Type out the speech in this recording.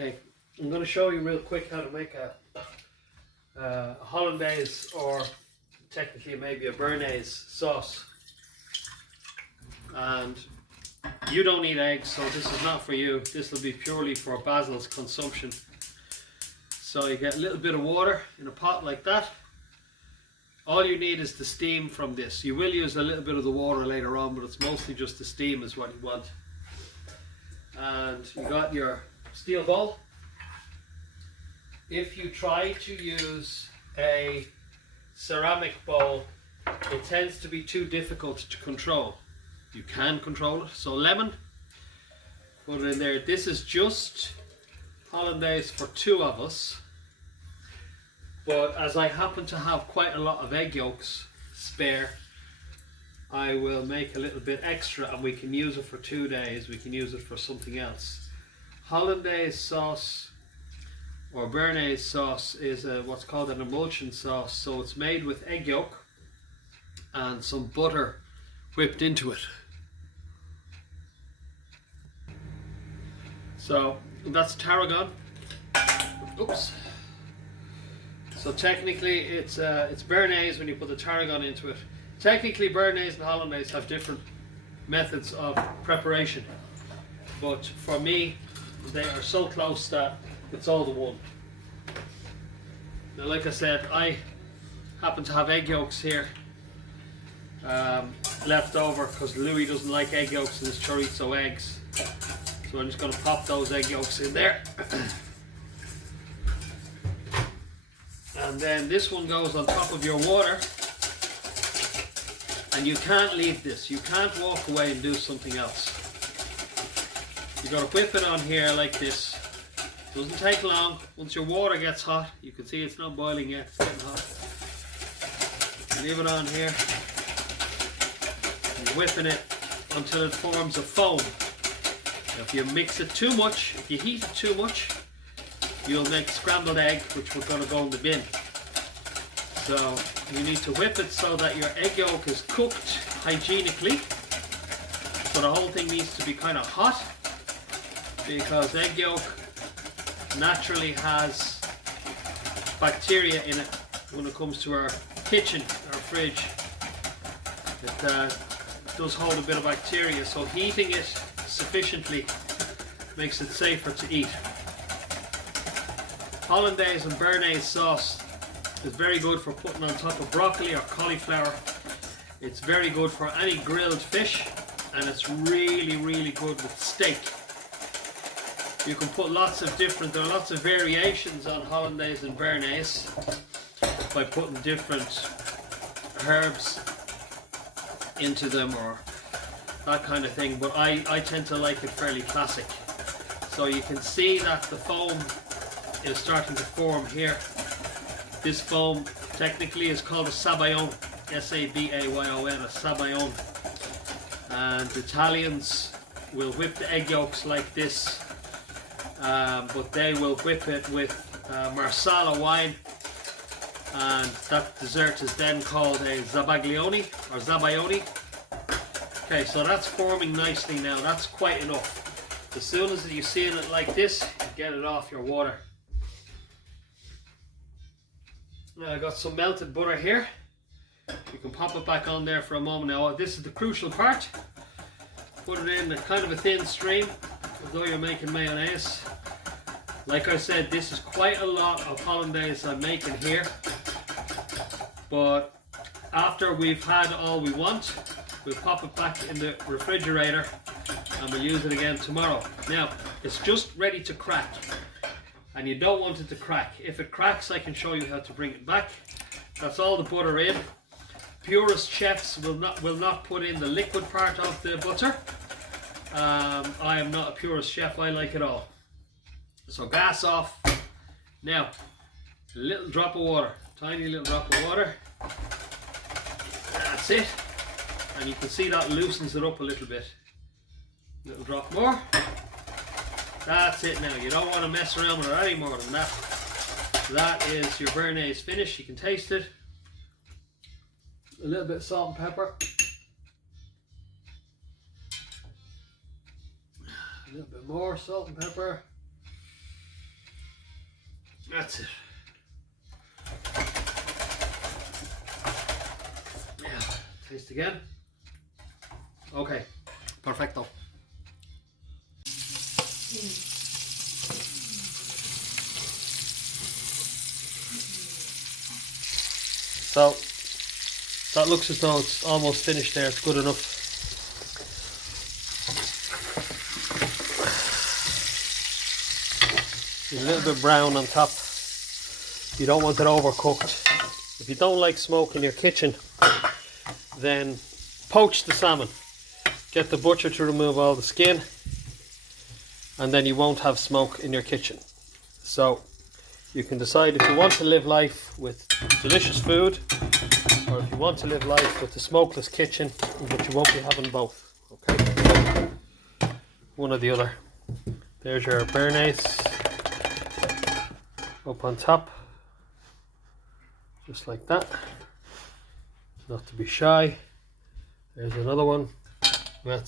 Okay, I'm going to show you real quick how to make a hollandaise, or technically maybe a bearnaise sauce. And you don't need eggs, so this is not for you. This will be purely for Basil's consumption. So you get a little bit of water in a pot like that. All you need is the steam from this. You will use a little bit of the water later on, but it's mostly just the steam is what you want. And you got your steel bowl. If you try to use a ceramic bowl, it tends to be too difficult to control. You can control it. So lemon, put it in there. This is just hollandaise for two of us, but as I happen to have quite a lot of egg yolks spare, I will make a little bit extra, and we can use it for 2 days. We can use it for something else. Hollandaise sauce or bearnaise sauce is what's called an emulsion sauce. So it's made with egg yolk and some butter whipped into it. So that's tarragon. Oops. So technically it's bearnaise when you put the tarragon into it. Technically bearnaise and hollandaise have different methods of preparation, but for me they are so close that it's all the one. Now, like I said, I happen to have egg yolks here left over because Louis doesn't like egg yolks in his chorizo eggs. So I'm just going to pop those egg yolks in there. And then this one goes on top of your water. And you can't leave this. You can't walk away and do something else. You've got to whip it on here like this. Doesn't take long. Once your water gets hot, you can see it's not boiling yet, it's getting hot. Leave it on here. You're whipping it until it forms a foam. Now, if you mix it too much, if you heat it too much, you'll make scrambled egg, which we're going to go in the bin. So you need to whip it so that your egg yolk is cooked hygienically. So the whole thing needs to be kind of hot, because egg yolk naturally has bacteria in it when it comes to our kitchen, our fridge. It does hold a bit of bacteria, so heating it sufficiently makes it safer to eat. Hollandaise and bearnaise sauce is very good for putting on top of broccoli or cauliflower. It's very good for any grilled fish, and it's really, really good with steak. You can put there are lots of variations on hollandaise and bearnaise by putting different herbs into them or that kind of thing, but I tend to like it fairly classic. So you can see that the foam is starting to form here. This foam technically is called a sabayon, S-A-B-A-Y-O-N, a sabayon. And Italians will whip the egg yolks like this, but they will whip it with marsala wine, and that dessert is then called a zabaglione or zabayoni. Okay, so that's forming nicely now. That's quite enough. As soon as you see it like this, you get it off your water. Now I got some melted butter here. You can pop it back on there for a moment. Now this is the crucial part. Put it in a kind of a thin stream, as though you're making mayonnaise. Like I said, this is quite a lot of hollandaise I'm making here. But after we've had all we want, we'll pop it back in the refrigerator and we'll use it again tomorrow. Now, it's just ready to crack, and you don't want it to crack. If it cracks, I can show you how to bring it back. That's all the butter in. Purist chefs will not put in the liquid part of the butter. I am not a purist chef, I like it all. So gas off. Now, a little drop of water, tiny little drop of water. That's it. And you can see that loosens it up a little bit. Little drop more. That's it now. You don't want to mess around with it any more than that. That is your bearnaise finished. You can taste it. A little bit of salt and pepper. A little bit more salt and pepper. That's it. Yeah, taste again. Okay, perfecto. So that looks as though it's almost finished there. It's good enough. A little bit brown on top. You don't want it overcooked. If you don't like smoke in your kitchen, then poach the salmon. Get the butcher to remove all the skin, and then you won't have smoke in your kitchen. So you can decide if you want to live life with delicious food, or if you want to live life with the smokeless kitchen, but you won't be having both. Okay, one or the other. There's your bearnaise up on top, just like that. Not to be shy. There's another one. That's